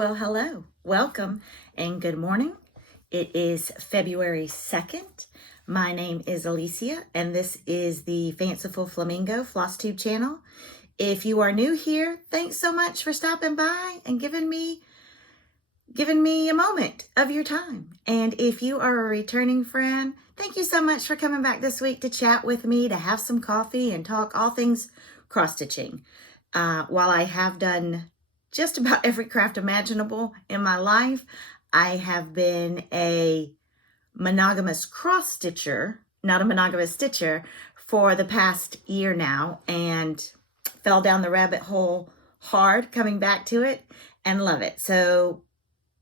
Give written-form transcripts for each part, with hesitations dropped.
Well, hello, welcome, and good morning. It is February 2nd. My name is Alicia, and this is the Fanciful Flamingo FlossTube channel. If you are new here, thanks so much for stopping by and giving me a moment of your time. And if you are a returning friend, thank you so much for coming back this week to chat with me, to have some coffee and talk all things cross-stitching. While I have done just about every craft imaginable in my life, I have been a monogamous cross-stitcher, not a monogamous stitcher, for the past year now, and fell down the rabbit hole hard coming back to it and love it. So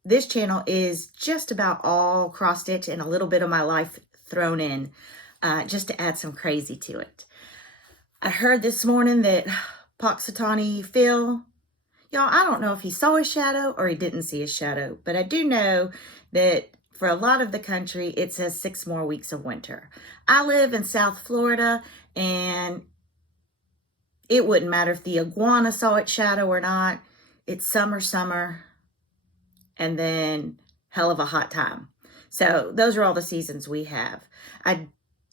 this channel is just about all cross-stitch and a little bit of my life thrown in, just to add some crazy to it. I heard this morning that Poxitani Phil, y'all, I don't know if he saw his shadow or he didn't see his shadow, but I do know that for a lot of the country, it says 6 more weeks of winter. I live in South Florida, and it wouldn't matter if the iguana saw its shadow or not. It's summer, and then hell of a hot time. So those are all the seasons we have. I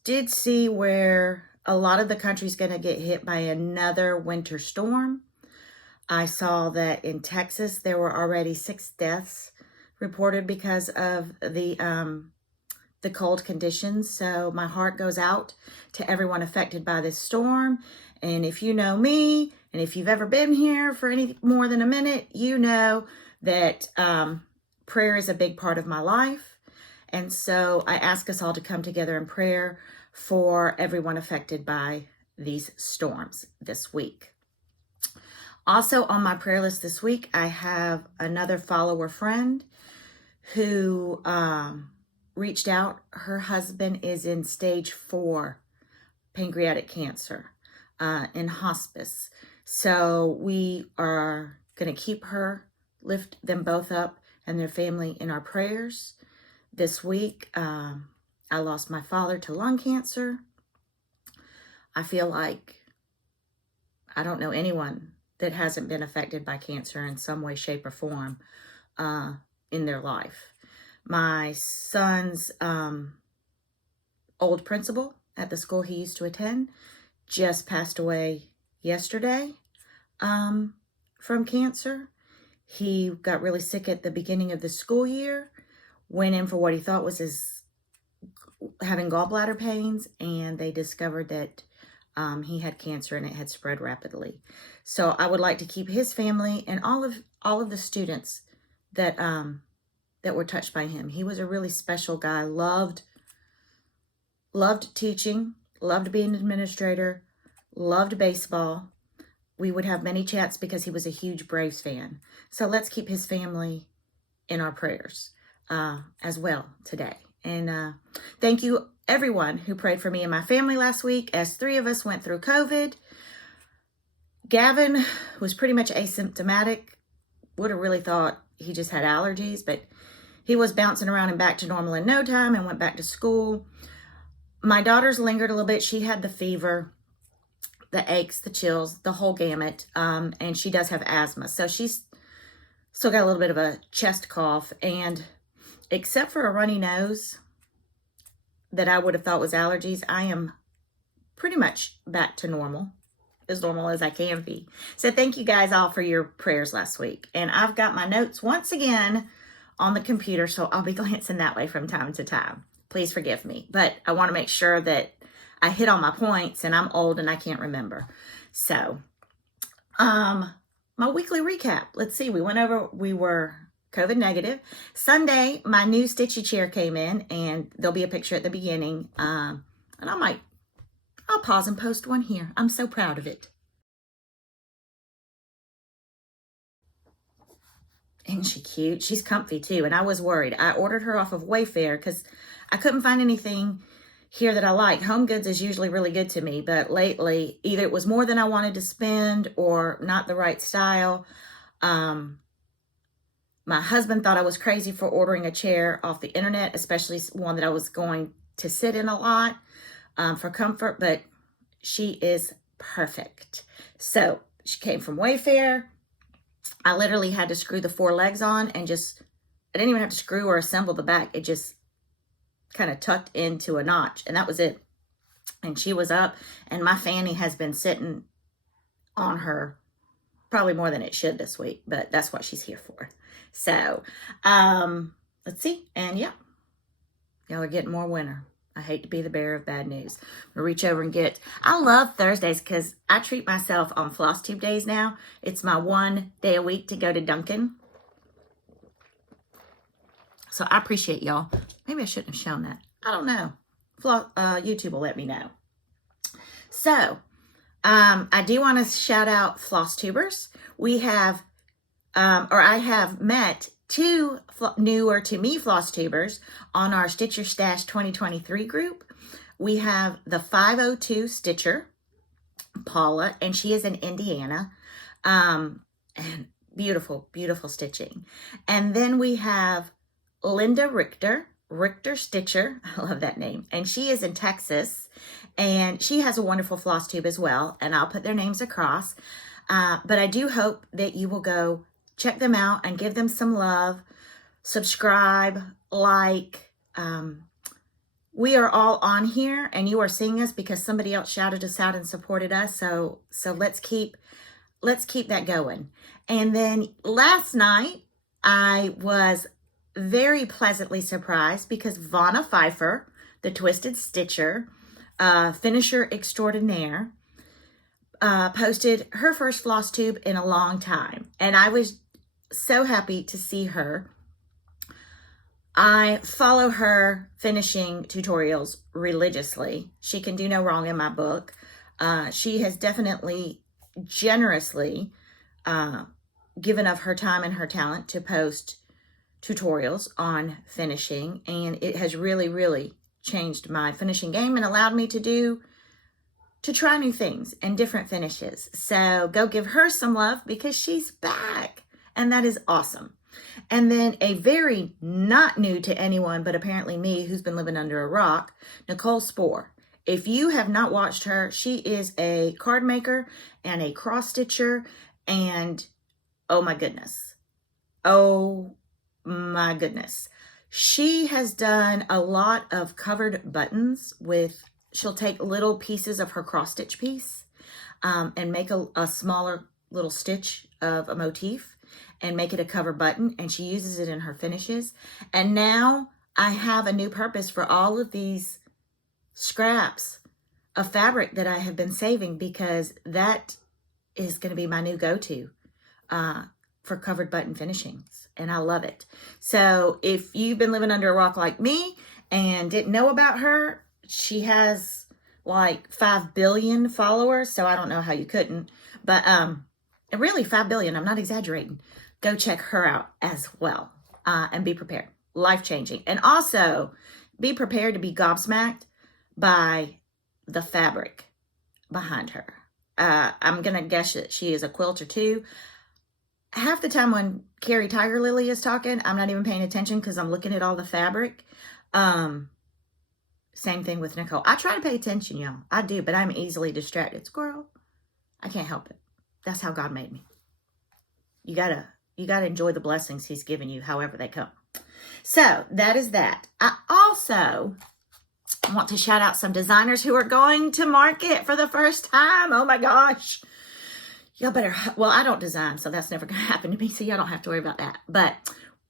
did see where a lot of the country's going to get hit by another winter storm. I saw that in Texas, there were already 6 deaths reported because of the cold conditions. So my heart goes out to everyone affected by this storm. And if you know me, and if you've ever been here for any more than a minute, you know that prayer is a big part of my life. And so I ask us all to come together in prayer for everyone affected by these storms this week. Also on my prayer list this week, I have another follower friend who reached out. Her husband is in stage 4 pancreatic cancer in hospice. So we are going to keep her, lift them both up and their family in our prayers. This week, I lost my father to lung cancer. I feel like I don't know anyone that hasn't been affected by cancer in some way, shape, or form in their life. My son's old principal at the school he used to attend just passed away yesterday from cancer. He got really sick at the beginning of the school year, went in for what he thought was having gallbladder pains, and they discovered that he had cancer and it had spread rapidly. So I would like to keep his family and all of the students that were touched by him. He was a really special guy. Loved teaching, loved being an administrator, loved baseball. We would have many chats because he was a huge Braves fan. So let's keep his family in our prayers as well today. And thank you everyone who prayed for me and my family last week as 3 of us went through COVID. Gavin was pretty much asymptomatic. Would have really thought he just had allergies, but he was bouncing around and back to normal in no time and went back to school. My daughter's lingered a little bit. She had the fever, the aches, the chills, the whole gamut, and she does have asthma. So she's still got a little bit of a chest cough, and except for a runny nose that I would have thought was allergies, I am pretty much back to normal as I can be. So thank you guys all for your prayers last week. And I've got my notes once again on the computer, so I'll be glancing that way from time to time. Please forgive me, but I want to make sure that I hit all my points, and I'm old and I can't remember. So, my weekly recap. Let's see, we were COVID negative. Sunday, my new stitchy chair came in, and there'll be a picture at the beginning. And I'll pause and post one here. I'm so proud of it. Isn't she cute? She's comfy too, and I was worried. I ordered her off of Wayfair because I couldn't find anything here that I like. Home Goods is usually really good to me, but lately, either it was more than I wanted to spend or not the right style. My husband thought I was crazy for ordering a chair off the internet, especially one that I was going to sit in a lot for comfort, but she is perfect. So she came from Wayfair. I literally had to screw the 4 legs on and just, I didn't even have to screw or assemble the back. It just kind of tucked into a notch, and that was it. And she was up, and my fanny has been sitting on her probably more than it should this week, but that's what she's here for. So, let's see. And yeah, y'all are getting more winter. I hate to be the bearer of bad news. I'm gonna reach over and get, I love Thursdays because I treat myself on floss tube days now. It's my 1 day a week to go to Dunkin'. So I appreciate y'all. Maybe I shouldn't have shown that. I don't know. YouTube will let me know. So, I do want to shout out floss tubers. We have, I have met 2 newer to me floss tubers on our Stitcher Stash 2023 group. We have the 502 Stitcher, Paula, and she is in Indiana. And beautiful, beautiful stitching. And then we have Linda Richter Stitcher. I love that name. And she is in Texas. And she has a wonderful floss tube as well. And I'll put their names across. But I do hope that you will go check them out and give them some love. Subscribe, like. We are all on here, and you are seeing us because somebody else shouted us out and supported us. So let's keep that going. And then last night, I was very pleasantly surprised because Vanna Pfeiffer, the Twisted Stitcher, finisher extraordinaire, posted her first floss tube in a long time. And I was so happy to see her. I follow her finishing tutorials religiously. She can do no wrong in my book. She has definitely generously given of her time and her talent to post tutorials on finishing, and it has really, really changed my finishing game and allowed me to try new things and different finishes. So go give her some love because she's back, and that is awesome. And then a very not new to anyone, but apparently me, who's been living under a rock, Nicole Spohr. If you have not watched her, she is a card maker and a cross stitcher, and oh my goodness. Oh my goodness. She has done a lot of covered buttons she'll take little pieces of her cross stitch piece and make a smaller little stitch of a motif and make it a cover button, and she uses it in her finishes. And now I have a new purpose for all of these scraps of fabric that I have been saving, because that is going to be my new go-to for covered button finishings, and I love it. So if you've been living under a rock like me and didn't know about her, she has like 5 billion followers, so I don't know how you couldn't, but really 5 billion, I'm not exaggerating. Go check her out as well, and be prepared. Life-changing. And also be prepared to be gobsmacked by the fabric behind her. I'm going to guess that she is a quilter too. Half the time when Carrie Tiger Lily is talking, I'm not even paying attention because I'm looking at all the fabric. Same thing with Nicole. I try to pay attention, y'all. I do, but I'm easily distracted. Squirrel. I can't help it. That's how God made me. You gotta enjoy the blessings he's given you, however they come. So that is that. I also want to shout out some designers who are going to market for the first time. Oh my gosh. Y'all better, well, I don't design, so that's never going to happen to me, so y'all don't have to worry about that. But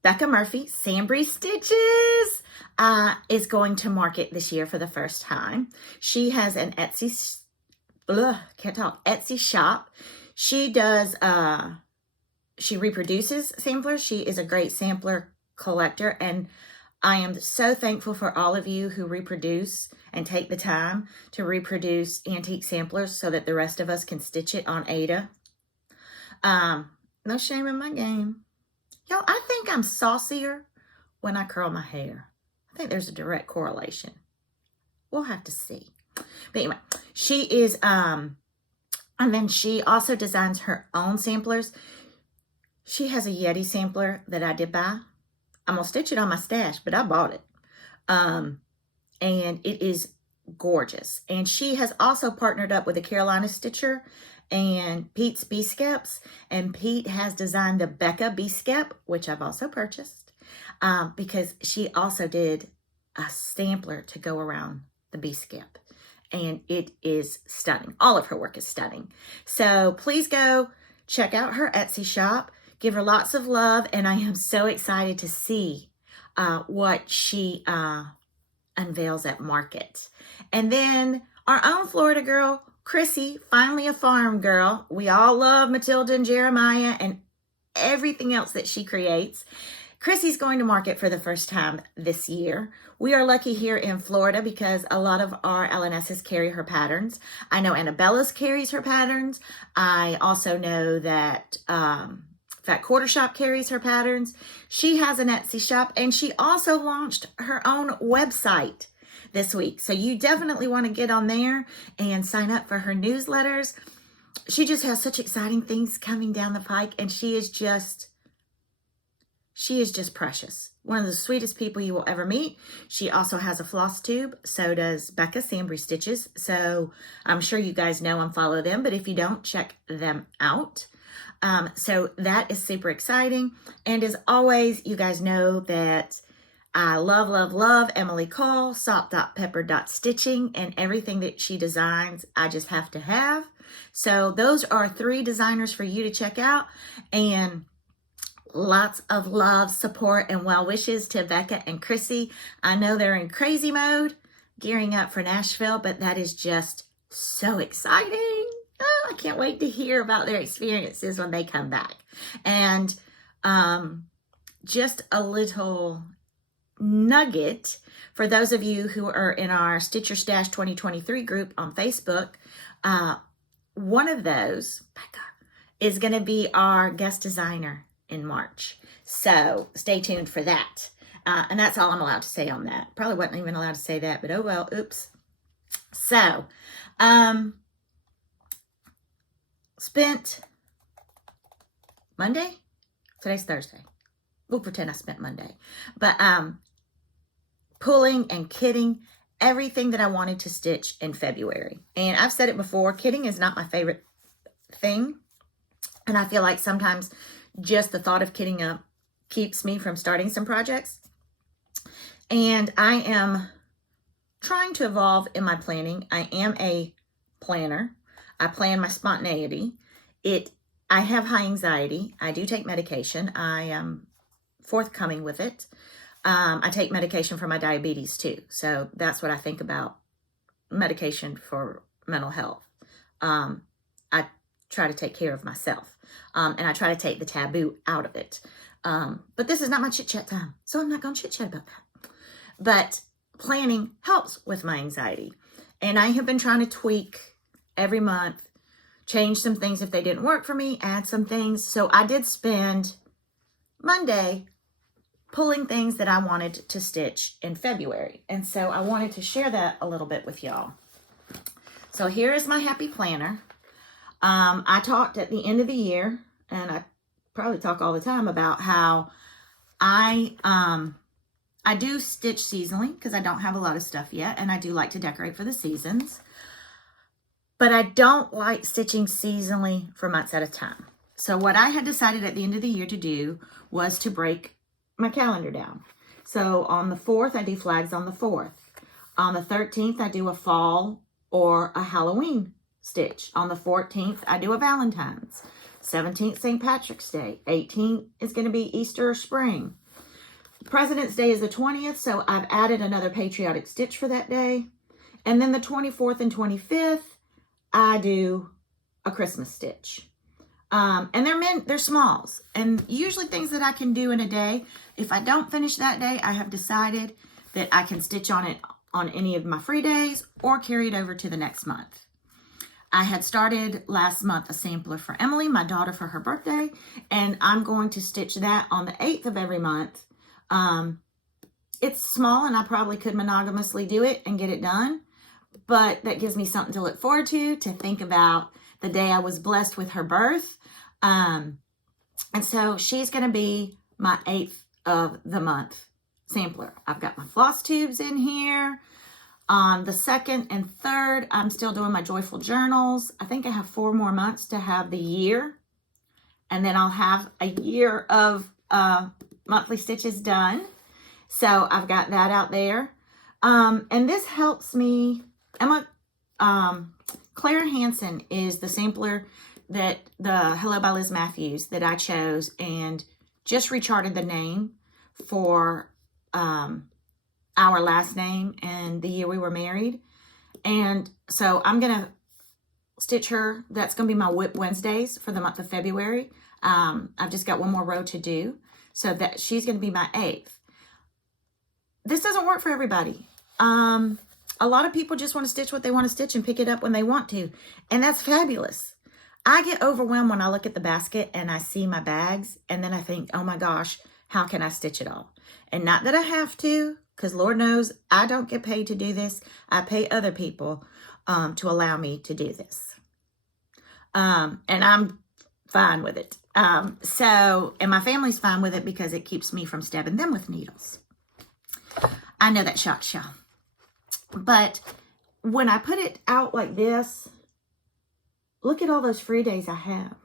Becca Murphy, Sambry Stitches, is going to market this year for the first time. She has an Etsy shop. She does, she reproduces samplers. She is a great sampler collector, and I am so thankful for all of you who reproduce and take the time to reproduce antique samplers so that the rest of us can stitch it on Ada. No shame in my game. Y'all, I think I'm saucier when I curl my hair. I think there's a direct correlation. We'll have to see. But anyway, she is, and then she also designs her own samplers. She has a Yeti sampler that I did buy. I'm going to stitch it on my stash, but I bought it. And it is gorgeous. And she has also partnered up with a Carolina Stitcher, and Pete's B-Skeps. And Pete has designed the Becca B-Skep, which I've also purchased, because she also did a sampler to go around the B-Skep. And it is stunning. All of her work is stunning. So please go check out her Etsy shop. Give her lots of love. And I am so excited to see what she unveils at market. And then our own Florida girl, Chrissy, finally a farm girl. We all love Matilda and Jeremiah and everything else that she creates. Chrissy's going to market for the first time this year. We are lucky here in Florida because a lot of our LNSs carry her patterns. I know Annabella's carries her patterns. I also know that Fat Quarter Shop carries her patterns. She has an Etsy shop, and she also launched her own website this week. So you definitely want to get on there and sign up for her newsletters. She just has such exciting things coming down the pike, and she is just precious. One of the sweetest people you will ever meet. She also has a floss tube. So does Becca Sambry Stitches. So I'm sure you guys know and follow them, but if you don't, check them out. So that is super exciting. And as always, you guys know that I love, love, love Emily Call, salt.pepper.stitching, and everything that she designs, I just have to have. So those are 3 designers for you to check out. And lots of love, support, and well wishes to Becca and Chrissy. I know they're in crazy mode, gearing up for Nashville, but that is just so exciting. Oh, I can't wait to hear about their experiences when they come back. And just a little nugget for those of you who are in our Stitch Your Stash 2023 group on Facebook. One of those, Becca, is going to be our guest designer in March. So stay tuned for that. And that's all I'm allowed to say on that. Probably wasn't even allowed to say that, but oh well, oops. So, spent Monday? Today's Thursday. We'll pretend I spent Monday. But pulling and kitting everything that I wanted to stitch in February. And I've said it before, kitting is not my favorite thing. And I feel like sometimes just the thought of kitting up keeps me from starting some projects. And I am trying to evolve in my planning. I am a planner. I plan my spontaneity. I have high anxiety. I do take medication. I am forthcoming with it. I take medication for my diabetes too. So that's what I think about medication for mental health. I try to take care of myself. And I try to take the taboo out of it. But this is not my chit-chat time, so I'm not going to chit-chat about that. But planning helps with my anxiety. And I have been trying to tweak every month, change some things if they didn't work for me, add some things. So I did spend Monday pulling things that I wanted to stitch in February. And so I wanted to share that a little bit with y'all. So here is my happy planner. I talked at the end of the year, and I probably talk all the time about how I do stitch seasonally because I don't have a lot of stuff yet, and I do like to decorate for the seasons. But I don't like stitching seasonally for months at a time. So what I had decided at the end of the year to do was to break my calendar down. So on the 4th, I do flags on the 4th. On the 13th, I do a fall or a Halloween stitch. On the 14th, I do a Valentine's. 17th, St. Patrick's Day. 18th is going to be Easter or spring. President's Day is the 20th, so I've added another patriotic stitch for that day. And then the 24th and 25th, I do a Christmas stitch. And they're smalls. And usually things that I can do in a day. If I don't finish that day, I have decided that I can stitch on it on any of my free days or carry it over to the next month. I had started last month a sampler for Emily, my daughter, for her birthday. And I'm going to stitch that on the 8th of every month. It's small and I probably could monogamously do it and get it done. But that gives me something to look forward to think about the day I was blessed with her birth. And so she's going to be my 8th of the month sampler. I've got my floss tubes in here. On the 2nd and 3rd, I'm still doing my joyful journals. I think I have 4 more months to have the year. And then I'll have a year of monthly stitches done. So I've got that out there. And this helps me. Claire Hansen is the sampler that the Hello by Liz Matthews that I chose and just recharted the name for our last name and the year we were married. And so I'm going to stitch her. That's going to be my Whip Wednesdays for the month of February. I've just got one more row to do. So that she's going to be my 8th. This doesn't work for everybody. A lot of people just want to stitch what they want to stitch and pick it up when they want to. And that's fabulous. I get overwhelmed when I look at the basket and I see my bags. And then I think, oh my gosh, how can I stitch it all? And not that I have to, because Lord knows I don't get paid to do this. I pay other people to allow me to do this. And I'm fine with it. And my family's fine with it because it keeps me from stabbing them with needles. I know that shocks y'all. But when I put it out like this, look at all those free days I have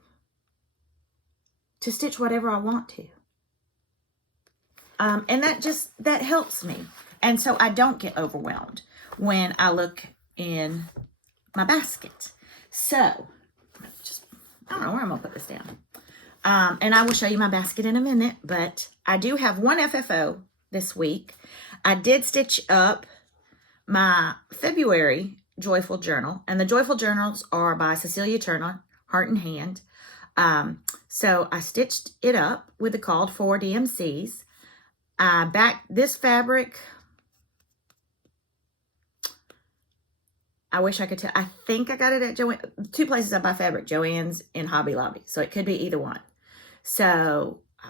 to stitch whatever I want to. And that helps me. And so I don't get overwhelmed when I look in my basket. So, I don't know where I'm going to put this down. And I will show you my basket in a minute, but I do have one FFO this week. I did stitch up my February Joyful Journal, and the Joyful Journals are by Cecilia Turner, Heart and Hand. So I stitched it up with the called for DMCs. I backed this fabric. I wish I could tell. I think I got it at Joanne. 2 places I buy fabric, Joann's and Hobby Lobby. So it could be either one. So I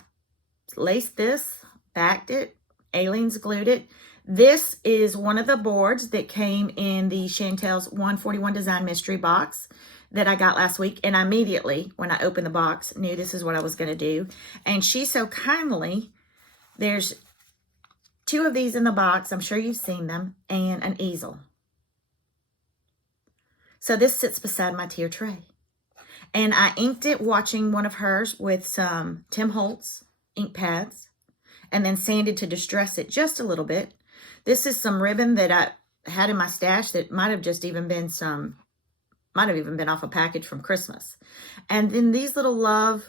laced this, backed it, Aleen's glued it. This is one of the boards that came in the Chantel's 141 Design Mystery Box that I got last week. And I immediately, when I opened the box, knew this is what I was going to do. And she so kindly, there's 2 of these in the box. I'm sure you've seen them. And an easel. So this sits beside my tier tray. And I inked it watching one of hers with some Tim Holtz ink pads. And then sanded to distress it just a little bit. This is some ribbon that I had in my stash that might have even been off a package from Christmas. And then these little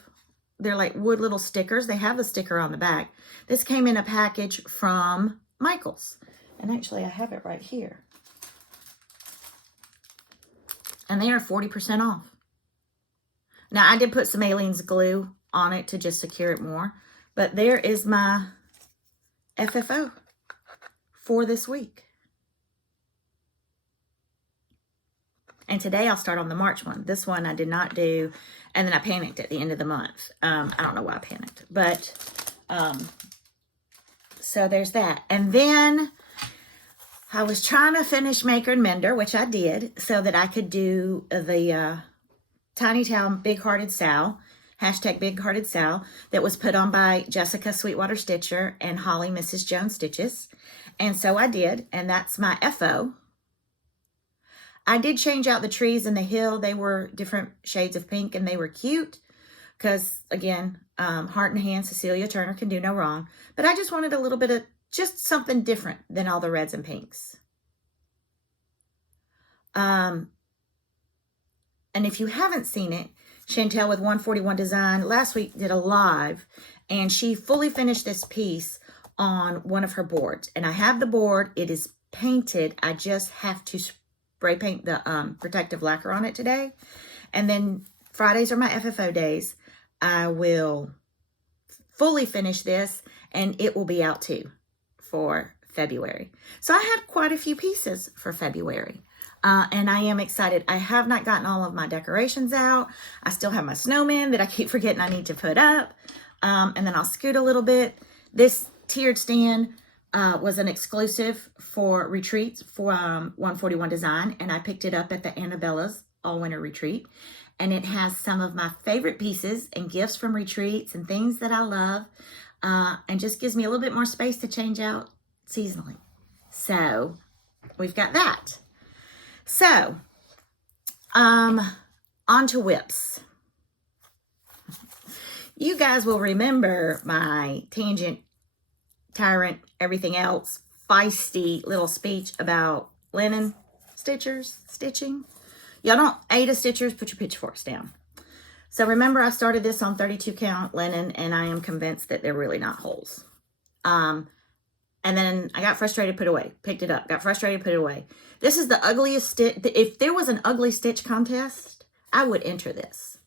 they're like wood little stickers. They have the sticker on the back. This came in a package from Michael's. And actually I have it right here. And they are 40% off. Now I did put some Aleen's glue on it to just secure it more. But there is my FFO for this week. And today I'll start on the March one. This one I did not do. And then I panicked at the end of the month. I don't know why I panicked. But, so there's that. And then I was trying to finish Maker and Mender, which I did, so that I could do the Tiny Town Big Hearted Sal. Hashtag Big Hearted Sal, that was put on by Jessica Sweetwater Stitcher and Holly Mrs. Jones Stitches. And so I did, and that's my FO. I did change out the trees in the hill. They were different shades of pink, and they were cute. Because, again, Heart and Hand, Cecilia Turner can do no wrong. But I just wanted a little bit of just something different than all the reds and pinks. And if you haven't seen it, Chantel with 141 Design last week did a live, and she fully finished this piece on one of her boards. And I have the board. It is painted. I just have to spray paint the protective lacquer on it today. And then Fridays are my FFO days. I will fully finish this, and it will be out too for February. So I had quite a few pieces for February. And I am excited. I have not gotten all of my decorations out. I still have my snowman that I keep forgetting I need to put up. And then I'll scoot a little bit. This tiered stand was an exclusive for retreats for 141 Design. And I picked it up at the Annabella's All Winter Retreat. And it has some of my favorite pieces and gifts from retreats and things that I love. And just gives me a little bit more space to change out seasonally. So we've got that. So, on to whips. You guys will remember my tangent, tyrant, everything else, feisty little speech about linen stitching. Y'all don't Ada stitchers, put your pitchforks down. So remember, I started this on 32 count linen, and I am convinced that they're really not holes. And then I got frustrated, put it away, picked it up, got frustrated, put it away. This is the ugliest stitch. If there was an ugly stitch contest, I would enter this.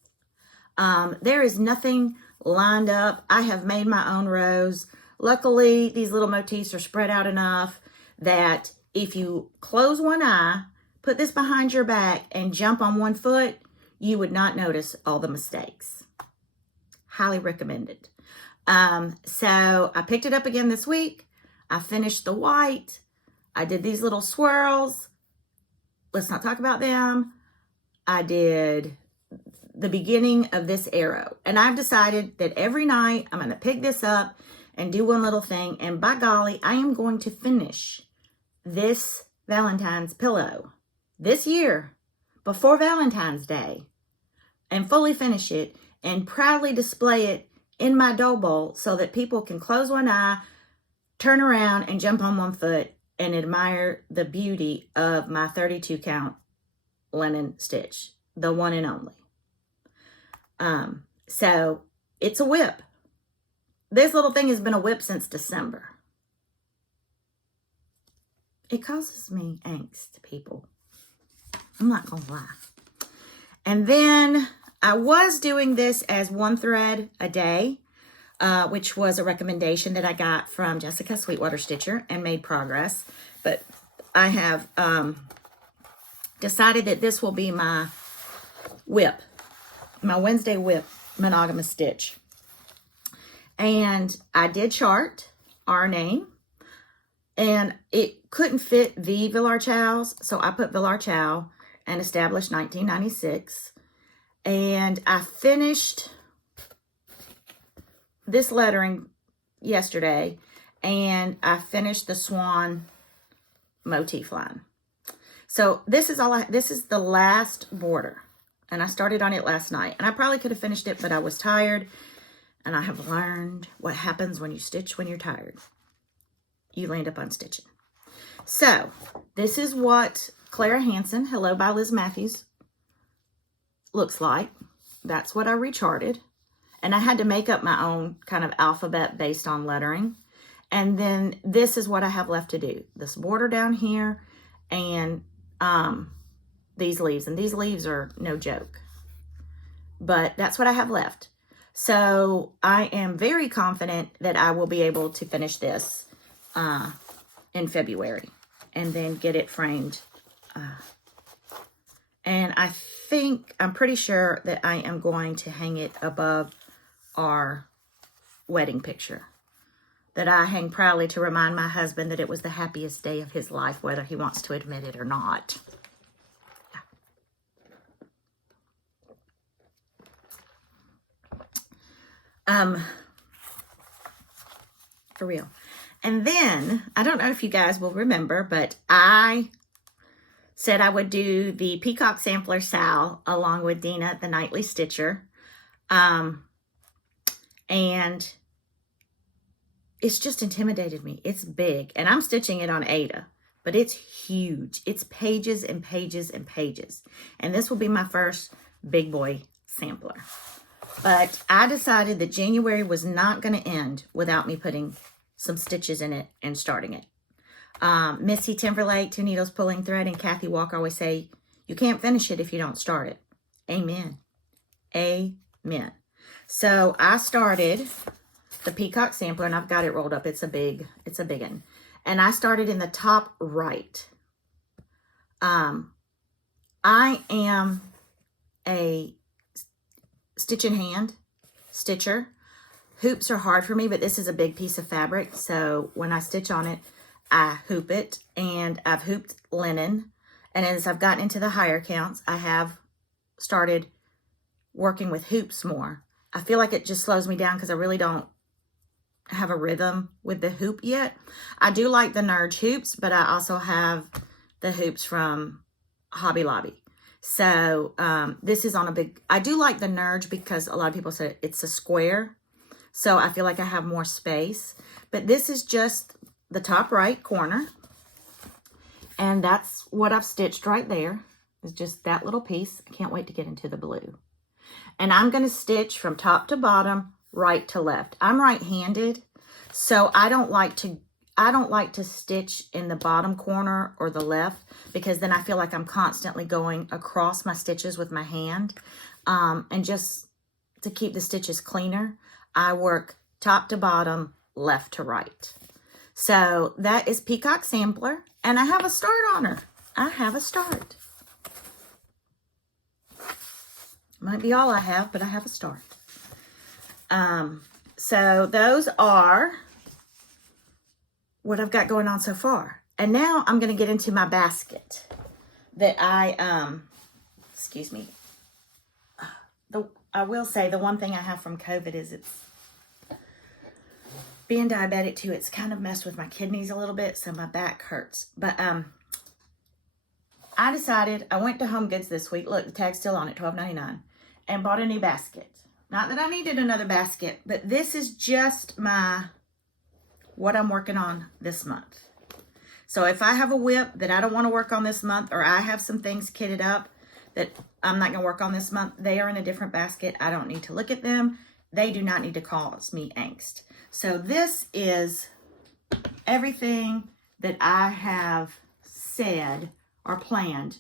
There is nothing lined up. I have made my own rows. Luckily, these little motifs are spread out enough that if you close one eye, put this behind your back, and jump on one foot, you would not notice all the mistakes. Highly recommended. So I picked it up again this week. I finished the white. I did these little swirls. Let's not talk about them. I did the beginning of this arrow. And I've decided that every night I'm going to pick this up and do one little thing. And by golly, I am going to finish this Valentine's pillow this year before Valentine's Day and fully finish it and proudly display it in my dough bowl so that people can close one eye, turn around, and jump on one foot and admire the beauty of my 32 count linen stitch, the one and only. So it's a whip. This little thing has been a whip since December. It causes me angst, people. I'm not gonna lie. And then I was doing this as one thread a day, which was a recommendation that I got from Jessica Sweetwater Stitcher, and made progress. But I have decided that this will be my whip, my Wednesday whip monogamous stitch. And I did chart our name, and it couldn't fit the Villarchals, so I put Villarchal and established 1996. And I finished this lettering yesterday, and I finished the swan motif line. So this is this is the last border, and I started on it last night, and I probably could have finished it, but I was tired. And I have learned what happens when you stitch when you're tired. You land up unstitching. So this is what Clara Hansen, Hello by Liz Matthews, looks like. That's what I recharted. And I had to make up my own kind of alphabet based on lettering. And then this is what I have left to do. This border down here and these leaves. And these leaves are no joke. But that's what I have left. So I am very confident that I will be able to finish this in February and then get it framed. And I'm pretty sure that I am going to hang it above our wedding picture that I hang proudly to remind my husband that it was the happiest day of his life, whether he wants to admit it or not. For real. And then, I don't know if you guys will remember, but I said I would do the Peacock Sampler Sal along with Dina, the Nightly Stitcher. And it's just intimidated me. It's big. And I'm stitching it on Ada, but it's huge. It's pages and pages and pages. And this will be my first big boy sampler. But I decided that January was not going to end without me putting some stitches in it and starting it. Missy Timberlake, Two Needles Pulling Thread, and Kathy Walker always say, you can't finish it if you don't start it. Amen. Amen. So I started the Peacock Sampler, and I've got it rolled up. It's a big one. And I started in the top right. I am a stitch in hand stitcher. Hoops are hard for me, but this is a big piece of fabric. So when I stitch on it, I hoop it, and I've hooped linen. And as I've gotten into the higher counts, I have started working with hoops more. I feel like it just slows me down because I really don't have a rhythm with the hoop yet. I do like the Nerge hoops, but I also have the hoops from Hobby Lobby. So this is on a big, I do like the Nerge because a lot of people say it's a square. So I feel like I have more space. But this is just the top right corner. And that's what I've stitched right there. It's just that little piece. I can't wait to get into the blue. And I'm going to stitch from top to bottom, right to left. I'm right-handed, so I don't like to stitch in the bottom corner or the left, because then I feel like I'm constantly going across my stitches with my hand. And just to keep the stitches cleaner, I work top to bottom, left to right. So that is Peacock Sampler, and I have a start on her. I have a start. Might be all I have, but I have a start. So those are what I've got going on so far. And now I'm going to get into my basket that excuse me. I will say the one thing I have from COVID is it's being diabetic too. It's kind of messed with my kidneys a little bit, so my back hurts. But I decided, I went to Home Goods this week. Look, the tag's still on it, $12.99, and bought a new basket. Not that I needed another basket, but this is just what I'm working on this month. So if I have a whip that I don't want to work on this month, or I have some things kitted up that I'm not going to work on this month, they are in a different basket. I don't need to look at them. They do not need to cause me angst. So this is everything that I have said or planned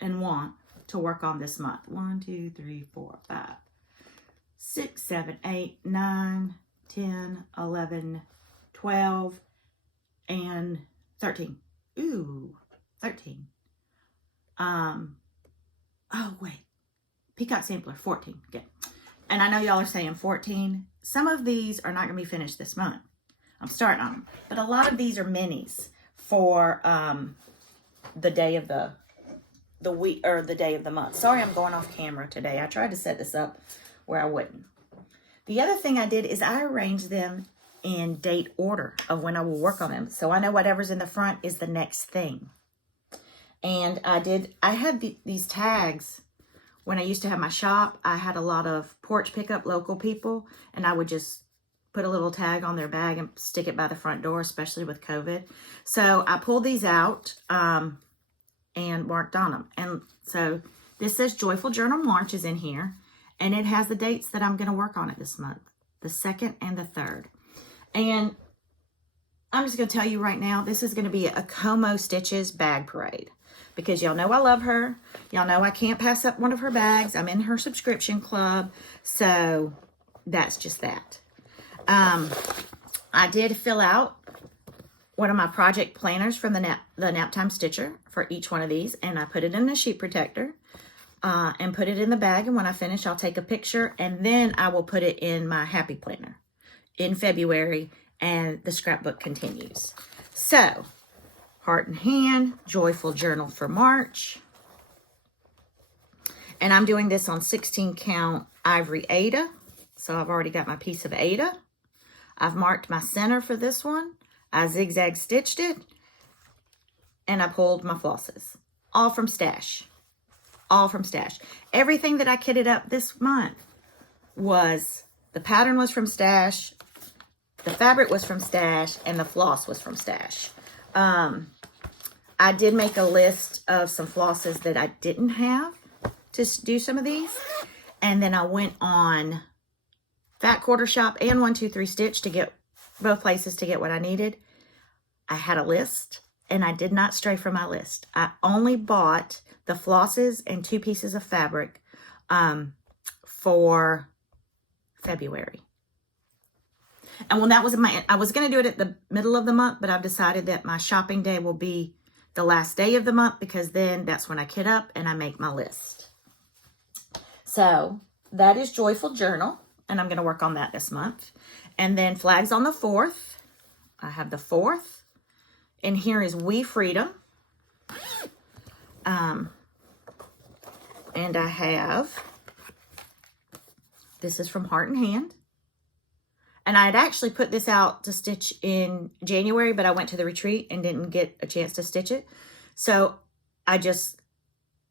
and want to work on this month. 1, 2, 3, 4, 5, 6, 7, 8, 9, 10, 11, 12, and 13. Ooh, 13. Oh, wait. Peacock Sampler, 14. Okay. And I know y'all are saying 14. Some of these are not going to be finished this month. I'm starting on them. But a lot of these are minis for the day of the week, or the day of the month. Sorry, I'm going off camera today. I tried to set this up where I wouldn't. The other thing I did is I arranged them in date order of when I will work on them. So I know whatever's in the front is the next thing. And I had these tags when I used to have my shop. I had a lot of porch pickup local people, and I would just put a little tag on their bag and stick it by the front door, especially with COVID. So I pulled these out and marked on them. And so this says Joyful Journal March is in here, and it has the dates that I'm going to work on it this month, the 2nd and the 3rd. And I'm just going to tell you right now, this is going to be a Como Stitches bag parade, because y'all know I love her. Y'all know I can't pass up one of her bags. I'm in her subscription club, so that's just that. I did fill out one of my project planners from the Naptime Stitcher for each one of these, and I put it in a sheet protector and put it in the bag, and when I finish, I'll take a picture, and then I will put it in my Happy Planner in February, and the scrapbook continues. So, Heart in Hand, Joyful Journal for March. And I'm doing this on 16 count ivory Aida. So I've already got my piece of Aida. I've marked my center for this one. I zigzag stitched it. And I pulled my flosses. All from Stash. All from Stash. Everything that I kitted up this month the pattern was from Stash, the fabric was from Stash, and the floss was from Stash. I did make a list of some flosses that I didn't have to do some of these. And then I went on Fat Quarter Shop and 123 Stitch to get both places to get what I needed. I had a list, and I did not stray from my list. I only bought the flosses and 2 pieces of fabric for February. And when that was I was going to do it at the middle of the month, but I've decided that my shopping day will be the last day of the month, because then that's when I kit up and I make my list. So that is Joyful Journal, and I'm going to work on that this month. And then Flags on the 4th. I have the 4th. And here is We Freedom. And I have, this is from Heart in Hand. And I had actually put this out to stitch in January, but I went to the retreat and didn't get a chance to stitch it. So I just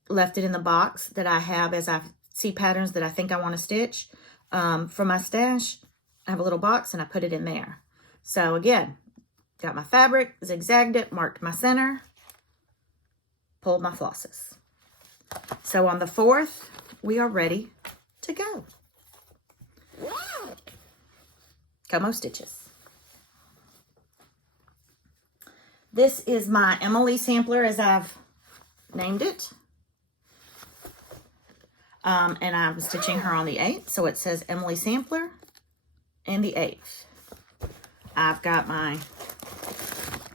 left it in the box that I have as I see patterns that I think I want to stitch. For my stash, I have a little box and I put it in there. So again, got my fabric, zigzagged it, marked my center, pulled my flosses. So on the 4th, we are ready to go. Como stitches. This is my Emily sampler, as I've named it. And I'm stitching her on the 8th, so it says Emily sampler and the 8th. I've got my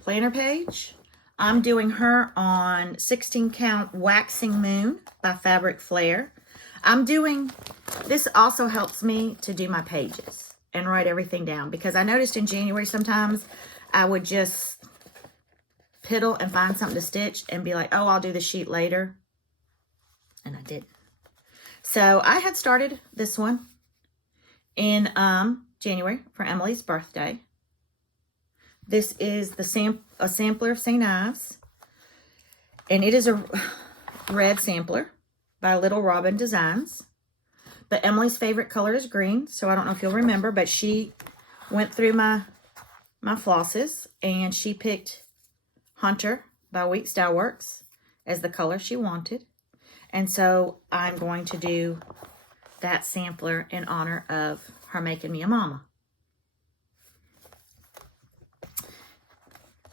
planner page. I'm doing her on 16 count Waxing Moon by Fabric Flair. This also helps me to do my pages and write everything down, because I noticed in January sometimes I would just piddle and find something to stitch and be like, oh, I'll do the sheet later. And I didn't. So I had started this one in January for Emily's birthday. This is a sampler of St. Ives, and it is a red sampler by Little Robin Designs. But Emily's favorite color is green, so I don't know if you'll remember, but she went through my flosses and she picked Hunter by Wheat Style Works as the color she wanted. And so I'm going to do that sampler in honor of her making me a mama.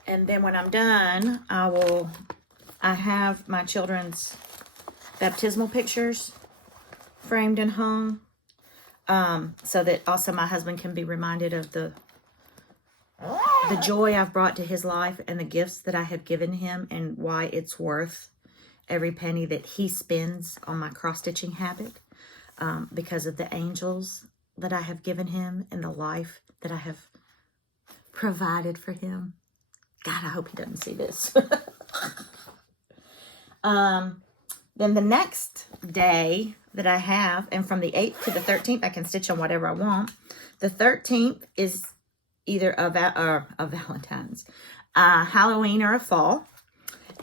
And then when I'm done, I have my children's baptismal pictures framed and hung, so that also my husband can be reminded of the joy I've brought to his life and the gifts that I have given him, and why it's worth every penny that he spends on my cross-stitching habit, because of the angels that I have given him and the life that I have provided for him. God, I hope he doesn't see this. Then the next day that I have, and from the 8th to the 13th, I can stitch on whatever I want. The 13th is either a Valentine's, Halloween, or a fall.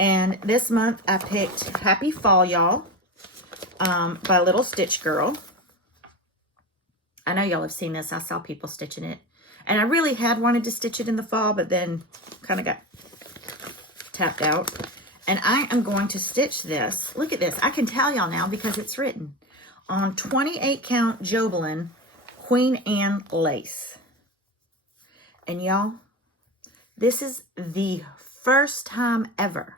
And this month I picked Happy Fall, Y'all, by Little Stitch Girl. I know y'all have seen this. I saw people stitching it. And I really had wanted to stitch it in the fall, but then kind of got tapped out. And I am going to stitch this. Look at this. I can tell y'all now because it's written on 28 count Jobelin Queen Anne lace. And y'all, this is the first time ever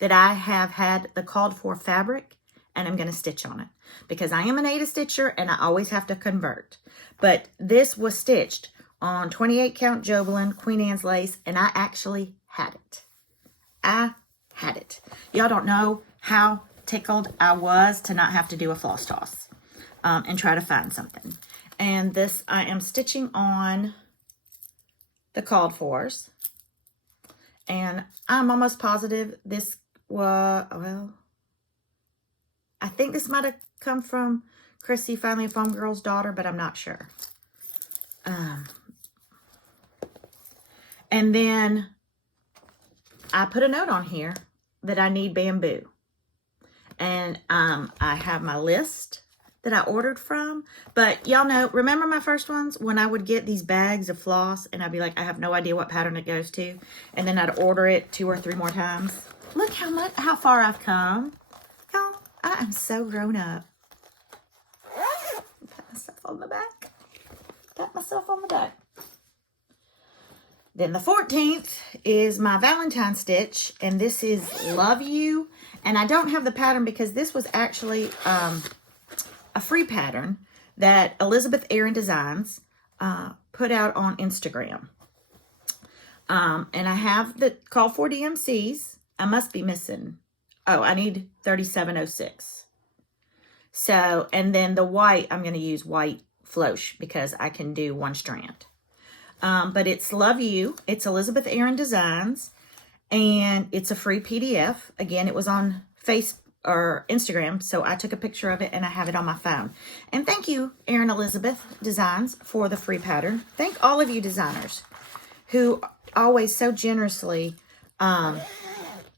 that I have had the called for fabric and I'm going to stitch on it, because I am an Ada stitcher and I always have to convert. But this was stitched on 28 count Jobelin Queen Anne's lace, and I actually had it. I had it. Y'all don't know how tickled I was to not have to do a floss toss and try to find something. And this, I am stitching on the called fors, and I'm almost positive this was, well, I think this might have come from Chrissy, Finally a Foam Girl's daughter, but I'm not sure. And then I put a note on here that I need bamboo. And I have my list that I ordered from. But y'all know, remember my first ones? When I would get these bags of floss and I'd be like, I have no idea what pattern it goes to. And then I'd order it 2 or 3 more times. Look how far I've come. Y'all, I am so grown up. Pat myself on the back. Pat myself on the back. Then the 14th is my Valentine stitch, and this is Love You. And I don't have the pattern because this was actually a free pattern that Elizabeth Aaron Designs put out on Instagram. And I have the call for DMCs. I must be missing. Oh, I need 3706. So, and then the white, I'm going to use white floche because I can do 1 strand. But it's Love You. It's Elizabeth Aaron Designs. And it's a free PDF. Again, it was on or Instagram, so I took a picture of it and I have it on my phone. And thank you, Erin Elizabeth Designs, for the free pattern. Thank all of you designers who always so generously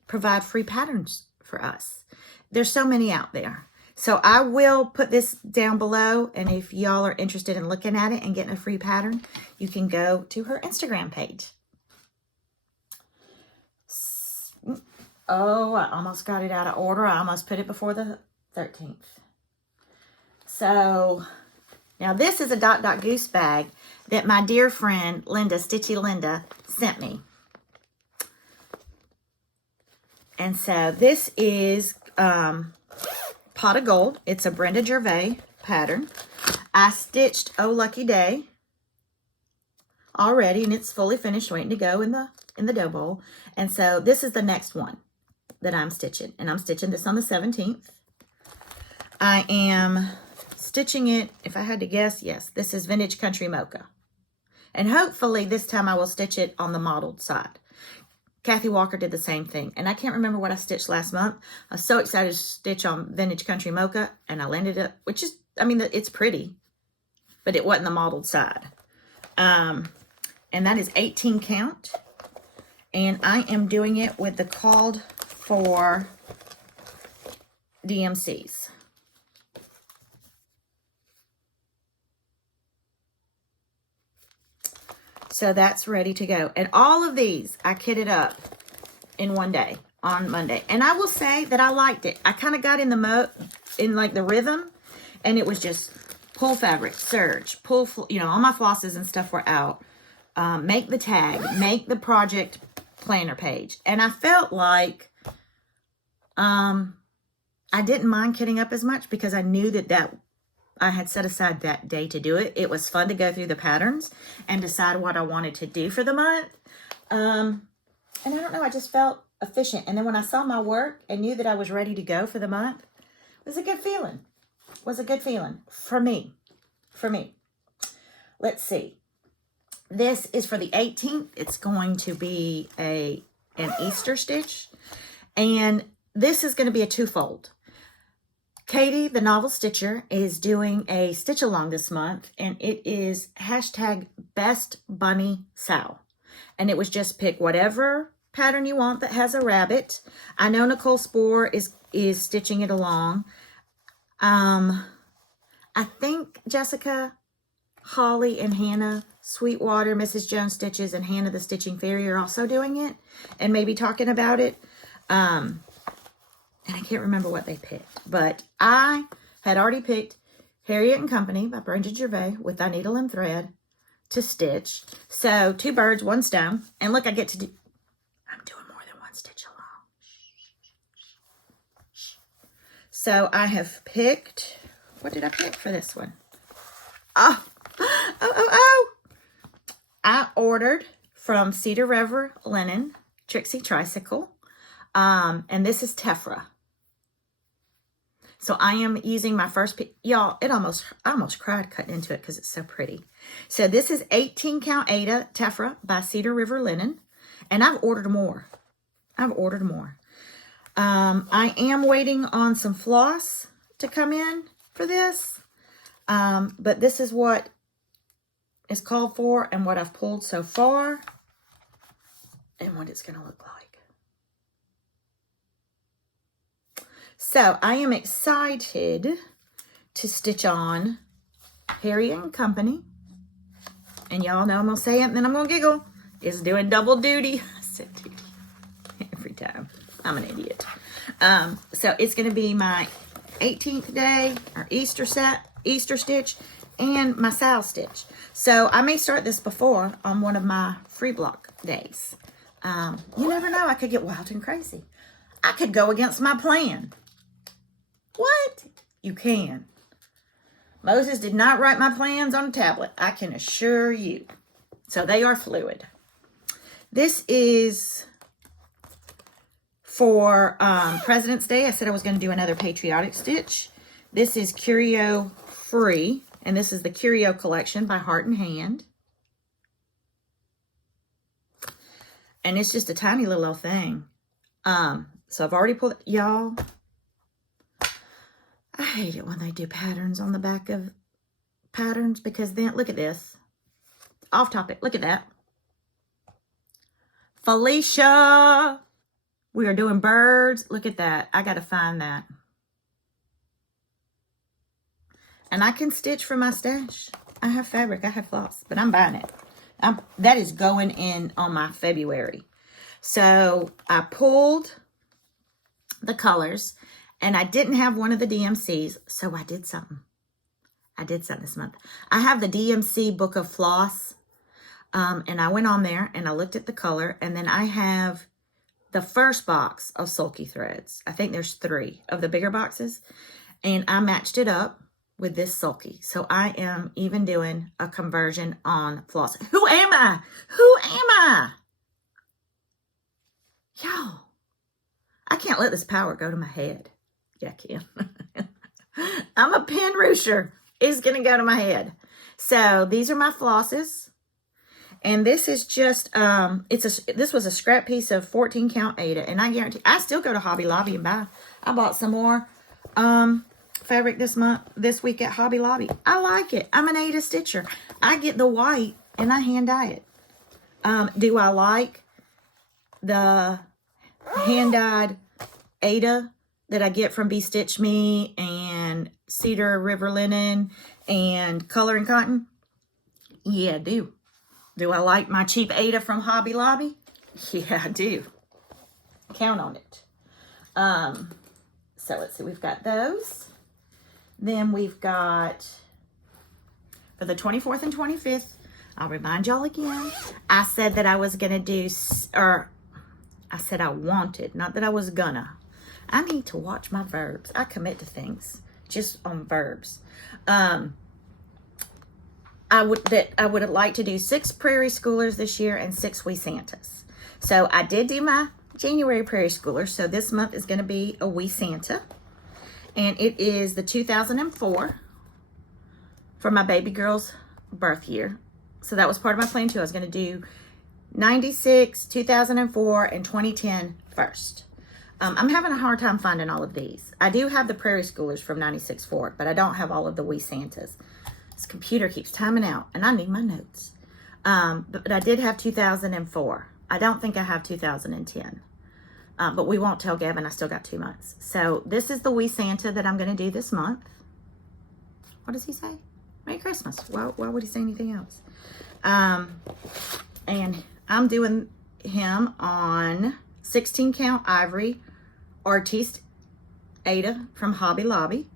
provide free patterns for us. There's so many out there. So I will put this down below, and if y'all are interested in looking at it and getting a free pattern, you can go to her Instagram page. Oh, I almost got it out of order. I almost put it before the 13th. So now this is a Dot Dot Goose bag that my dear friend Linda, Stitchy Linda, sent me. And so this is Pot of Gold. It's a Brenda Gervais pattern. I stitched Oh Lucky Day already, and it's fully finished, waiting to go in the dough bowl. And so this is the next one that I'm stitching, and I'm stitching this on the 17th. I am stitching it, if I had to guess, yes, this is Vintage Country Mocha. And hopefully this time I will stitch it on the modeled side. Kathy Walker did the same thing, and I can't remember what I stitched last month. I was so excited to stitch on Vintage Country Mocha, and I landed up, which is, I mean, it's pretty, but it wasn't the modeled side. And that is 18 count, and I am doing it with the called for DMCs. So that's ready to go. And all of these I kitted up in one day on Monday. And I will say that I liked it. I kind of got in the like the rhythm, and it was just pull fabric, serge, pull, you know, all my flosses and stuff were out. Make the tag, make the project planner page. And I felt like I didn't mind kitting up as much because I knew that I had set aside that day to do it. It was fun to go through the patterns and decide what I wanted to do for the month. And I don't know, I just felt efficient. And then when I saw my work and knew that I was ready to go for the month, it was a good feeling. It was a good feeling for me. For me. Let's see. This is for the 18th. It's going to be an Easter stitch. And this is going to be a twofold. Katie, the novel stitcher, is doing a stitch along this month, and it is hashtag Best Bunny Sow. And it was just pick whatever pattern you want that has a rabbit. I know Nicole Spohr is stitching it along. I think Jessica, Holly, and Hannah Sweetwater, Mrs. Jones Stitches, and Hannah the Stitching Fairy are also doing it and maybe talking about it. And I can't remember what they picked, but I had already picked Harriet and Company by Brenda Gervais with Thy Needle and Thread to stitch. So 2 birds, 1 stone. And look, I get to do, I'm doing more than 1 stitch along. So I have picked, what did I pick for this one? Oh. I ordered from Cedar River Linen, Trixie Tricycle. And this is Tephra. So I am using my first piece. Y'all, I almost cried cutting into it because it's so pretty. So this is 18 count Ada Tephra by Cedar River Linen. And I've ordered more. I am waiting on some floss to come in for this. But this is what is called for and what I've pulled so far. And what it's going to look like. So I am excited to stitch on Harriet and Company. And y'all know I'm going to say it and then I'm going to giggle. It's doing double duty. I said duty every time. I'm an idiot. So it's going to be my 18th day or Easter stitch and my Sal stitch. So I may start this before on one of my free block days. You never know. I could get wild and crazy. I could go against my plan. What? You can. Moses did not write my plans on a tablet. I can assure you. So they are fluid. This is for President's Day. I said I was going to do another patriotic stitch. This is Curio Free. And this is the Curio Collection by Heart and Hand. And it's just a tiny little thing. So I've already pulled, y'all, hate it when they do patterns on the back of patterns, because then, look at this. Off topic, look at that. Felicia, we are doing birds. Look at that. I got to find that. And I can stitch for my stash. I have fabric, I have floss, but I'm buying it. That is going in on my February. So I pulled the colors, and I didn't have one of the DMCs, so I did something. I did something this month. I have the DMC Book of Floss, and I went on there, and I looked at the color, and then I have the first box of Sulky Threads. I think there's 3 of the bigger boxes, and I matched it up with this Sulky. So I am even doing a conversion on floss. Who am I? Who am I? Y'all, I can't let this power go to my head. Yeah, I can. I'm a pen rucher. It's going to go to my head. So these are my flosses. And this is just, this was a scrap piece of 14 count Aida. And I guarantee, I still go to Hobby Lobby and buy. I bought some more fabric this week at Hobby Lobby. I like it. I'm an Aida stitcher. I get the white and I hand dye it. Do I like the hand dyed Aida that I get from Be Stitch Me and Cedar River Linen and Color and Cotton? Yeah, I do. Do I like my cheap Aida from Hobby Lobby? Yeah, I do. Count on it. So let's see, we've got those. Then we've got, for the 24th and 25th, I'll remind y'all again, I said that I was going to do, or I said I wanted, not that I was gonna. I need to watch my verbs. I commit to things just on verbs. I would like to do 6 Prairie Schoolers this year and 6 Wee Santas. So I did do my January Prairie Schooler. So this month is going to be a Wee Santa. And it is the 2004 for my baby girl's birth year. So that was part of my plan too. I was going to do 96, 2004, and 2010 first. I'm having a hard time finding all of these. I do have the Prairie Schoolers from 96 for, but I don't have all of the Wee Santas. This computer keeps timing out, and I need my notes. But I did have 2004. I don't think I have 2010. But we won't tell Gavin. I still got 2 months. So this is the Wee Santa that I'm going to do this month. What does he say? Merry Christmas. Why would he say anything else? And I'm doing him on 16 count ivory Artiste Aida from Hobby Lobby.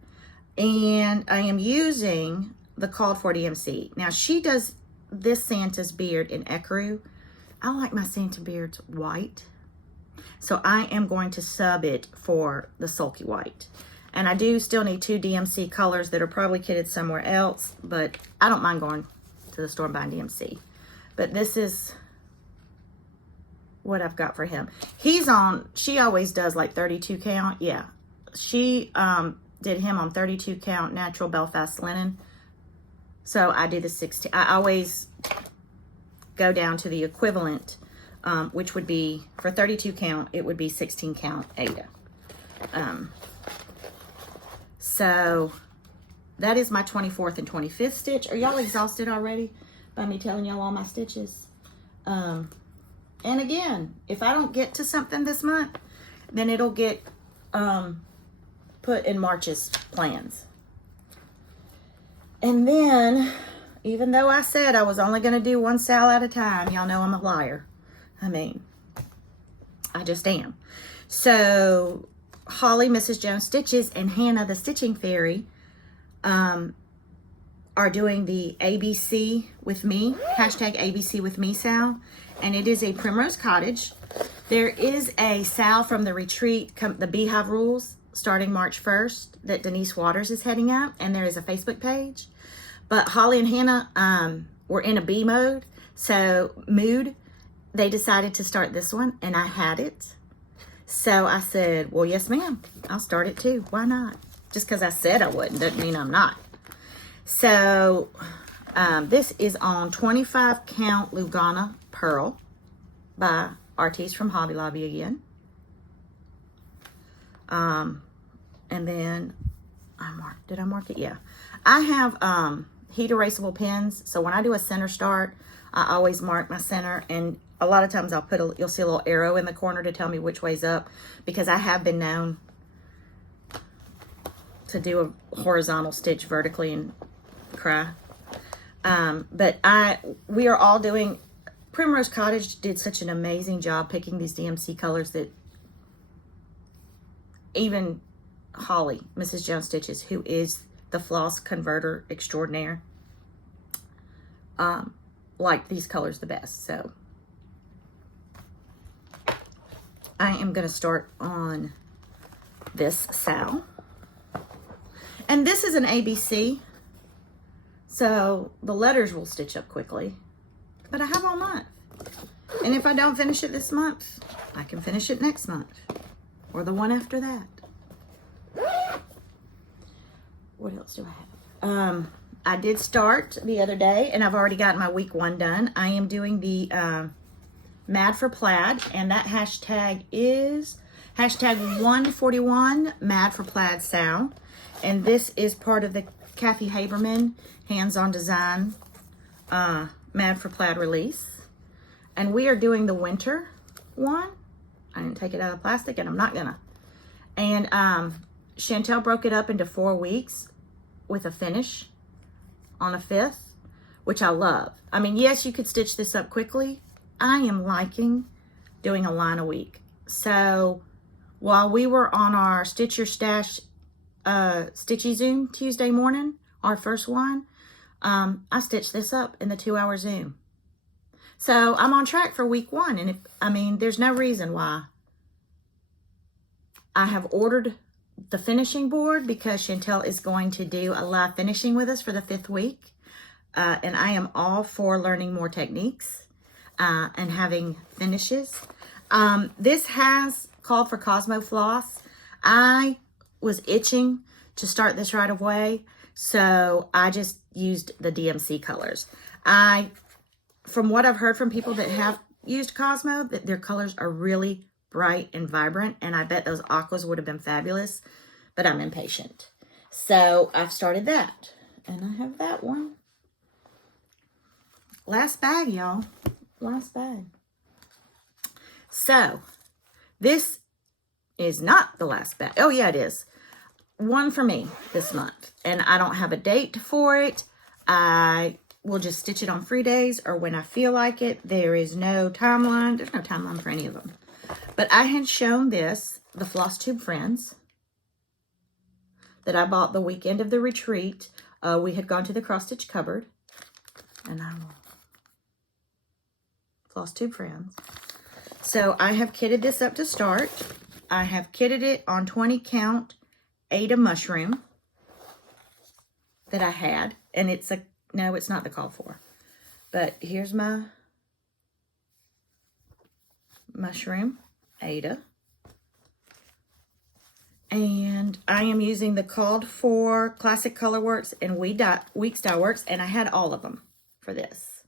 And I am using the called for DMC. Now she does this Santa's beard in ecru. I like my Santa beards white. So I am going to sub it for the sulky white. And I do still need 2 DMC colors that are probably kitted somewhere else, but I don't mind going to the store and buying DMC. But this is what I've got for him. He's on, she always does like 32 count. Yeah. She did him on 32 count natural Belfast linen. So I do the 16. I always go down to the equivalent, which would be, for 32 count, it would be 16 count Aida. So that is my 24th and 25th stitch. Are y'all exhausted already by me telling y'all all my stitches? And again, if I don't get to something this month, then it'll get put in March's plans. And then, even though I said I was only going to do 1 sal at a time, y'all know I'm a liar. I mean, I just am. So, Holly, Mrs. Jones Stitches, and Hannah, the Stitching Fairy, are doing the ABC with me, hashtag ABC with me sal. And it is a Primrose Cottage. There is a sal from the retreat, the Beehive Rules, starting March 1st, that Denise Waters is heading up. And there is a Facebook page. But Holly and Hannah were in a bee mood. They decided to start this one, and I had it. So I said, well, yes, ma'am. I'll start it too. Why not? Just because I said I wouldn't doesn't mean I'm not. So this is on 25 count Lugana Pearl by Artiste from Hobby Lobby again. And then Did I mark it? Yeah. I have heat erasable pens. So when I do a center start, I always mark my center. And a lot of times I'll put you'll see a little arrow in the corner to tell me which way's up, because I have been known to do a horizontal stitch vertically and cry. But we are all doing, Primrose Cottage did such an amazing job picking these DMC colors that even Holly, Mrs. Jones Stitches, who is the floss converter extraordinaire, liked these colors the best. So I am going to start on this Sal. And this is an ABC, so the letters will stitch up quickly, but I have all month. And if I don't finish it this month, I can finish it next month or the one after that. What else do I have? I did start the other day, and I've already gotten my week 1 done. I am doing the Mad for Plaid, and that hashtag is hashtag 141 Mad for Plaid Sal. And this is part of the Kathy Haberman Hands-On Design Mad for Plaid release. And we are doing the winter one. I didn't take it out of plastic, and I'm not gonna. And Chantel broke it up into 4 weeks with a finish on a 5th, which I love. I mean, yes, you could stitch this up quickly. I am liking doing a line a week. So while we were on our Stitch Your Stash Stitchy Zoom Tuesday morning, our first one, I stitched this up in the 2-hour Zoom. So I'm on track for week 1. And there's no reason why. I have ordered the finishing board because Chantel is going to do a live finishing with us for the 5th week. And I am all for learning more techniques and having finishes. This has called for Cosmo Floss. I was itching to start this right away, so I just used the DMC colors. From what I've heard from people that have used Cosmo, that their colors are really bright and vibrant, and I bet those aquas would have been fabulous, but I'm impatient. So I've started that, and I have that one. Last bag, y'all. Last bag. So this is not the last bag. Oh, yeah, it is. One for me this month, and I don't have a date for it. I will just stitch it on free days or when I feel like it. There is no timeline. There's no timeline for any of them. But I had shown this, the Floss Tube Friends, that I bought the weekend of the retreat. We had gone to the cross stitch cupboard, and I will Floss Tube Friends. So I have kitted this up to start. I have kitted it on 20 count Ada mushroom that I had, and it's no, it's not the call for, but here's my mushroom Ada, and I am using the called for Classic Colorworks and Weeks Dye Works, and I had all of them for this.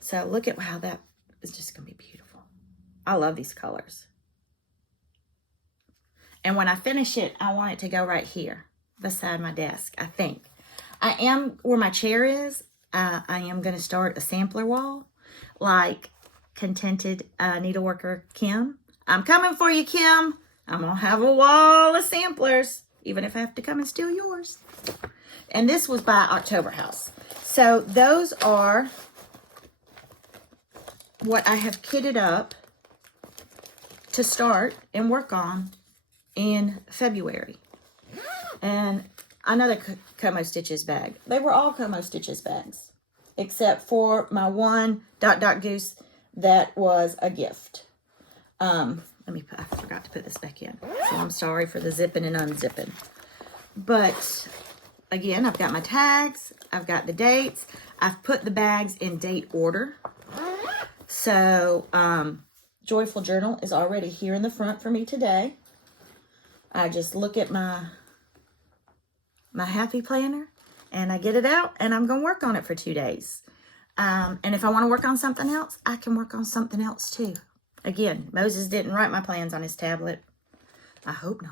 So look at how that is just gonna be beautiful. I love these colors. And when I finish it, I want it to go right here beside my desk, I think. I am, where my chair is, I am going to start a sampler wall like Contented Needleworker Kim. I'm coming for you, Kim. I'm going to have a wall of samplers, even if I have to come and steal yours. And this was by October House. So those are what I have kitted up to start and work on in February. And another Como Stitches bag. They were all Como Stitches bags, except for my one Dot Dot Goose that was a gift. I forgot to put this back in, so I'm sorry for the zipping and unzipping. But again, I've got my tags, I've got the dates, I've put the bags in date order. So Joyful Journal is already here in the front for me today. I just look at my happy planner and I get it out and I'm going to work on it for 2 days. And if I want to work on something else, I can work on something else too. Again, Moses didn't write my plans on his tablet. I hope not.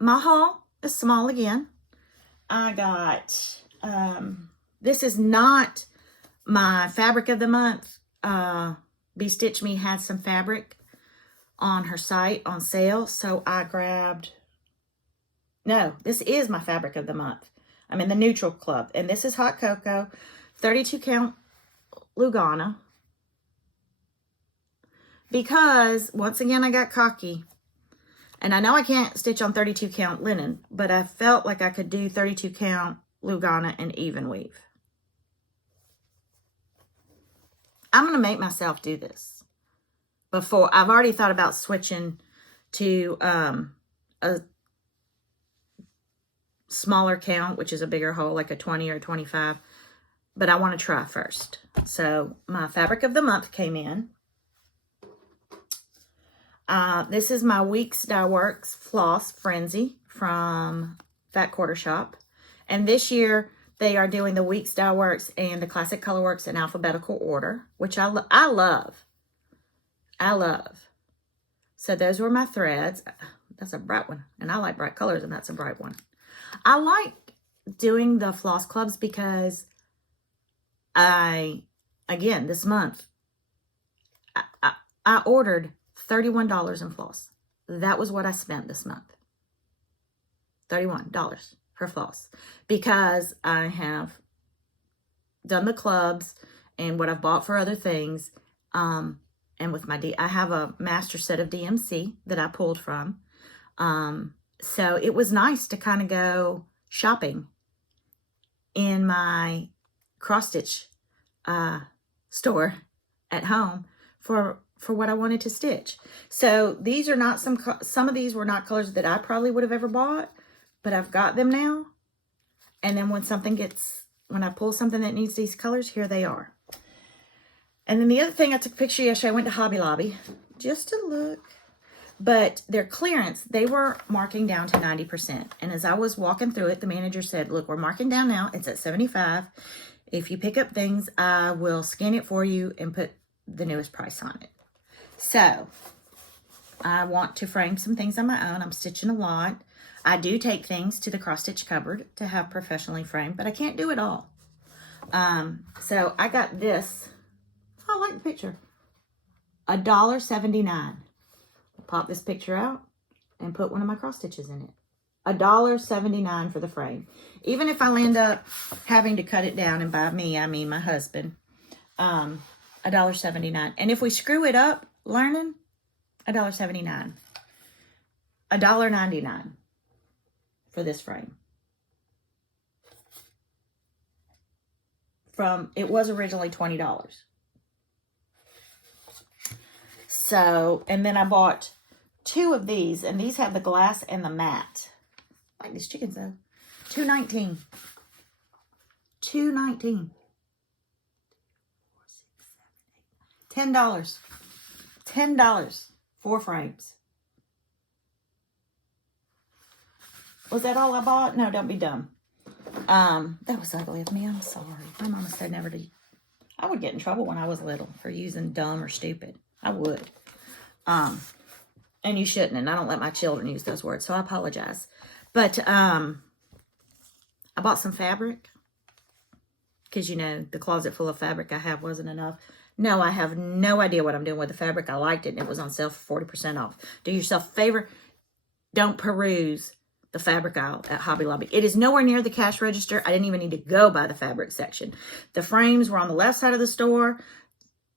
my haul is small again. I got, this is not my fabric of the month. Be Stitch Me had some fabric on her site on sale, so I grabbed, no, this is my fabric of the month. I'm in the neutral club, and this is Hot Cocoa, 32 count Lugana, because once again I got cocky, and I know I can't stitch on 32 count linen, but I felt like I could do 32 count Lugana and even weave. I'm going to make myself do this before. I've already thought about switching to a smaller count, which is a bigger hole, like a 20 or 25. But I want to try first. So my fabric of the month came in. This is my Weeks Dye Works Floss Frenzy from Fat Quarter Shop. And this year they are doing the Weeks Dye Works and the Classic Color Works in alphabetical order, which I love. I love. So those were my threads. That's a bright one. And I like bright colors, and that's a bright one. I like doing the floss clubs because again, this month, I ordered $31 in floss. That was what I spent this month. $31 for floss. Because I have done the clubs and what I've bought for other things. And with my I have a master set of DMC that I pulled from. So it was nice to kind of go shopping in my cross stitch store at home for what I wanted to stitch. So these are not some of these were not colors that I probably would have ever bought, but I've got them now. And then when I pull something that needs these colors, here they are. And then the other thing, I took a picture yesterday. I went to Hobby Lobby just to look. But their clearance, they were marking down to 90%. And as I was walking through it, the manager said, look, we're marking down now. It's at 75. If you pick up things, I will scan it for you and put the newest price on it. So I want to frame some things on my own. I'm stitching a lot. I do take things to the cross stitch cupboard to have professionally framed, but I can't do it all. So I got this. I like the picture. $1.79. Pop this picture out and put one of my cross stitches in it. $1.79 for the frame. Even if I land up having to cut it down, and by me, I mean my husband, $1.79. And if we screw it up learning, $1.79. $1.99 for this frame. It was originally $20. So, and then I bought 2 of these, and these have the glass and the matte. I like these chickens though. $2.19. $2.19. $10. $10. 4 frames. Was that all I bought? No, don't be dumb. That was ugly of me. I'm sorry. My mama said never to. I would get in trouble when I was little for using dumb or stupid. I would. And you shouldn't, and I don't let my children use those words, so I apologize. But I bought some fabric because, you know, the closet full of fabric I have wasn't enough. No, I have no idea what I'm doing with the fabric. I liked it, and it was on sale for 40% off. Do yourself a favor. Don't peruse the fabric aisle at Hobby Lobby. It is nowhere near the cash register. I didn't even need to go by the fabric section. The frames were on the left side of the store.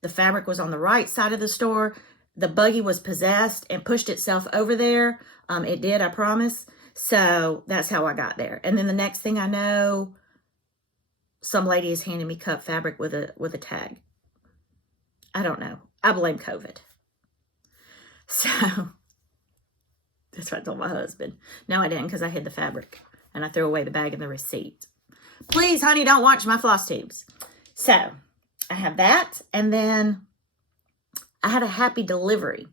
The fabric was on the right side of the store. The buggy was possessed and pushed itself over there. It did, I promise. So that's how I got there. And then the next thing I know, some lady is handing me cut fabric with a tag. I don't know. I blame COVID. So that's what I told my husband. No, I didn't, because I hid the fabric and I threw away the bag and the receipt. Please, honey, don't watch my floss tubes. So I have that, and then I had a happy delivery.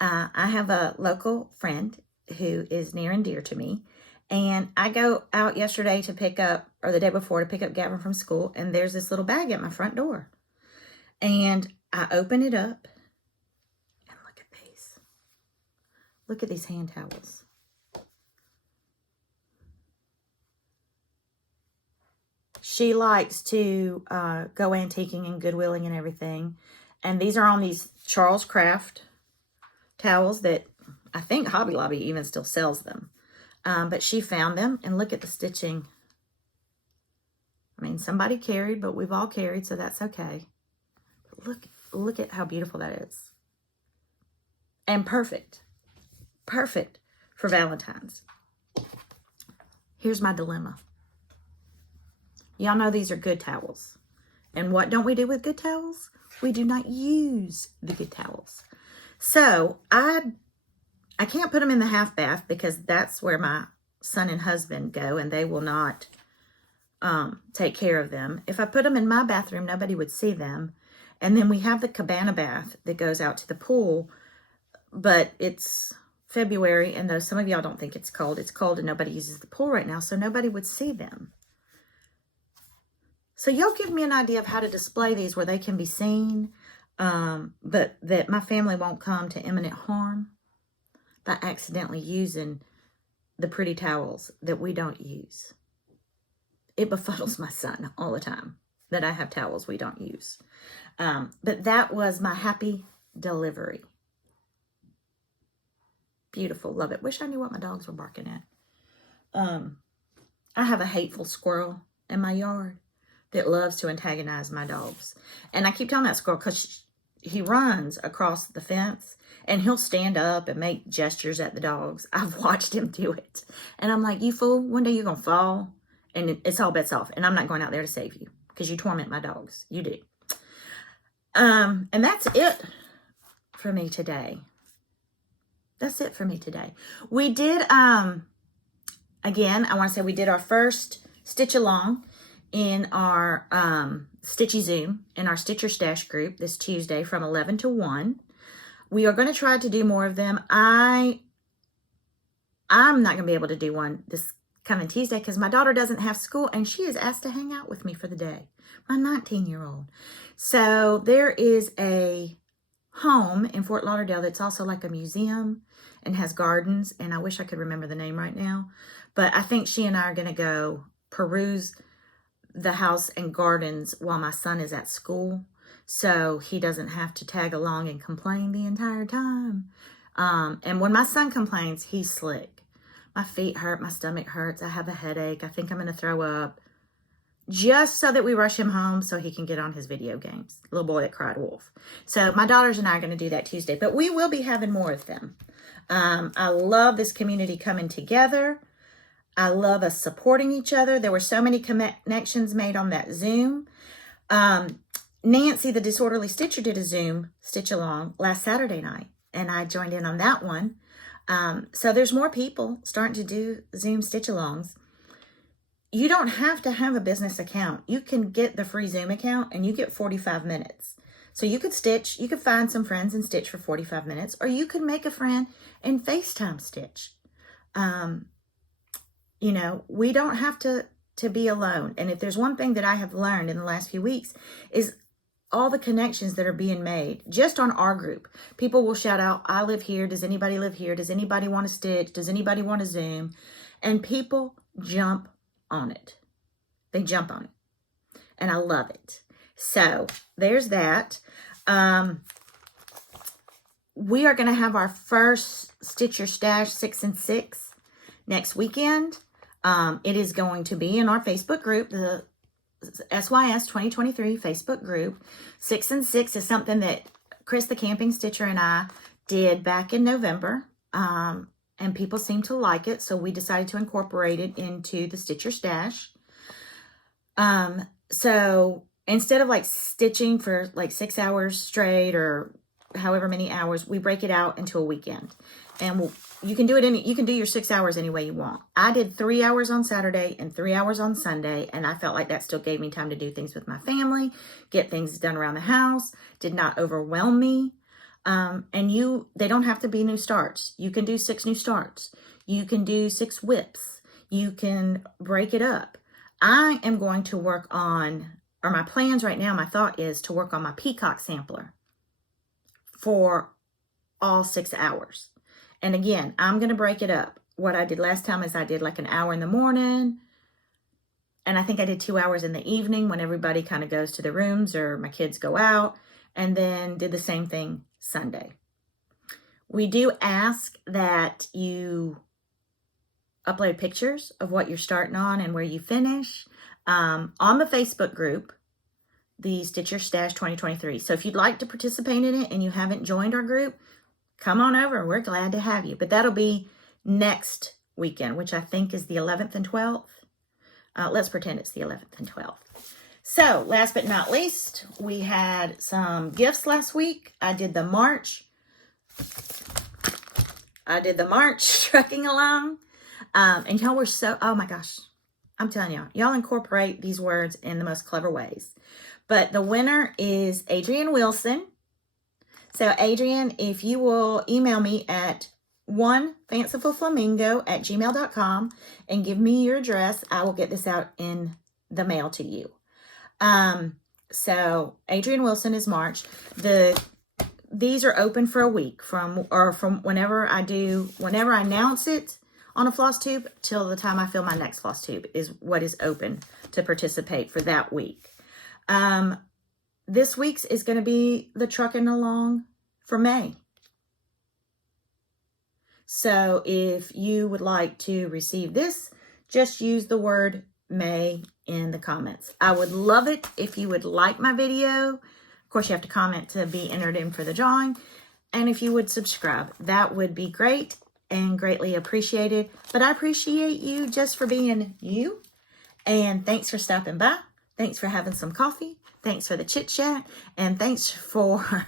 I have a local friend who is near and dear to me, and I go out yesterday to pick up, or the day before, to pick up Gavin from school, and there's this little bag at my front door. And I open it up, and look at these. Look at these hand towels. she likes to go antiquing and Goodwilling and everything. And these are on these Charles Craft towels that I think Hobby Lobby even still sells them. But she found them, and look at the stitching. I mean, somebody carried, but we've all carried, so that's okay. Look at how beautiful that is. And perfect. Perfect for Valentine's. Here's my dilemma. Y'all know these are good towels. And what don't we do with good towels? We do not use the good towels. So I can't put them in the half bath because that's where my son and husband go, and they will not take care of them. If I put them in my bathroom, nobody would see them. And then we have the cabana bath that goes out to the pool, but it's February, and though some of y'all don't think it's cold and nobody uses the pool right now, so nobody would see them. So y'all give me an idea of how to display these where they can be seen, but that my family won't come to imminent harm by accidentally using the pretty towels that we don't use. It befuddles my son all the time that I have towels we don't use. But that was my happy delivery. Beautiful. Love it. Wish I knew what my dogs were barking at. I have a hateful squirrel in my yard that loves to antagonize my dogs. And I keep telling that squirrel because he runs across the fence and he'll stand up and make gestures at the dogs. I've watched him do it. And I'm like, you fool, one day you're going to fall and it's all bets off. And I'm not going out there to save you because you torment my dogs. You do. And that's it for me today. That's it for me today. We did, again, I want to say we did our first stitch along in our Stitchy Zoom in our Stitcher Stash group this Tuesday from 11 to 1. We are going to try to do more of them. I'm not going to be able to do one this coming Tuesday because my daughter doesn't have school and she is asked to hang out with me for the day. My 19-year-old. So there is a home in Fort Lauderdale that's also like a museum and has gardens, and I wish I could remember the name right now, but I think she and I are going to go peruse the house and gardens while my son is at school, so he doesn't have to tag along and complain the entire time. And when my son complains, he's slick. My feet hurt, my stomach hurts, I have a headache, I think I'm going to throw up, just so that we rush him home so he can get on his video games. Little boy that cried wolf. So my daughters and I are going to do that Tuesday, but we will be having more of them. I love this community coming together. I love us supporting each other. There were so many connections made on that Zoom. Nancy, the Disorderly Stitcher, did a Zoom stitch along last Saturday night, and I joined in on that one. So there's more people starting to do Zoom stitch alongs. You don't have to have a business account. You can get the free Zoom account and you get 45 minutes. So you could stitch, you could find some friends and stitch for 45 minutes, or you could make a friend and FaceTime stitch. You know, we don't have to be alone. And if there's one thing that I have learned in the last few weeks is all the connections that are being made just on our group. People will shout out, I live here. Does anybody live here? Does anybody want to stitch? Does anybody want to Zoom? And people jump on it. They jump on it. And I love it. So there's that. We are going to have our first Stitch Your Stash 6 and 6 next weekend. It is going to be in our Facebook group, the SYS 2023 Facebook group. 6 and 6 is something that Chris the Camping Stitcher and I did back in November. And people seem to like it, so we decided to incorporate it into the Stitcher Stash. So instead of like stitching for like 6 hours straight or however many hours, we break it out into a weekend. And you can do it you can do your 6 hours any way you want. I did 3 hours on Saturday and 3 hours on Sunday, and I felt like that still gave me time to do things with my family, get things done around the house, did not overwhelm me. And they don't have to be new starts. You can do 6 new starts. You can do 6 whips. You can break it up. I am going to work on, or my plans right now, my thought is to work on my peacock sampler for all 6 hours. And again, I'm going to break it up. What I did last time is I did like an hour in the morning, And I think I did 2 hours in the evening when everybody kind of goes to their rooms or my kids go out, and then did the same thing Sunday. We do ask that you upload pictures of what you're starting on and where you finish on the Facebook group, the Stitch Your Stash 2023. So if you'd like to participate in it and you haven't joined our group, come on over. We're glad to have you. But that'll be next weekend, which I think is the 11th and 12th. Let's pretend it's the 11th and 12th. So last but not least, we had some gifts last week. I did the March trucking along. And y'all were so, oh my gosh, I'm telling y'all incorporate these words in the most clever ways. But the winner is Adrienne Wilson. So Adrienne, if you will email me at fancifulflamingo@gmail.com and give me your address, I will get this out in the mail to you. So Adrienne Wilson is March. These are open for a week from whenever I announce it on a floss tube till the time I fill my next floss tube is what is open to participate for that week. This week's is going to be the trucking along for May. So if you would like to receive this, just use the word May in the comments. I would love it if you would like my video. Of course, you have to comment to be entered in for the drawing. And if you would subscribe, that would be great and greatly appreciated. But I appreciate you just for being you. And thanks for stopping by. Thanks for having some coffee. Thanks for the chit chat. And thanks for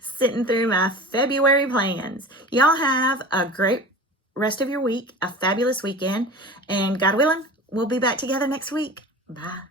sitting through my February plans. Y'all have a great rest of your week, a fabulous weekend, and God willing, we'll be back together next week. Bye.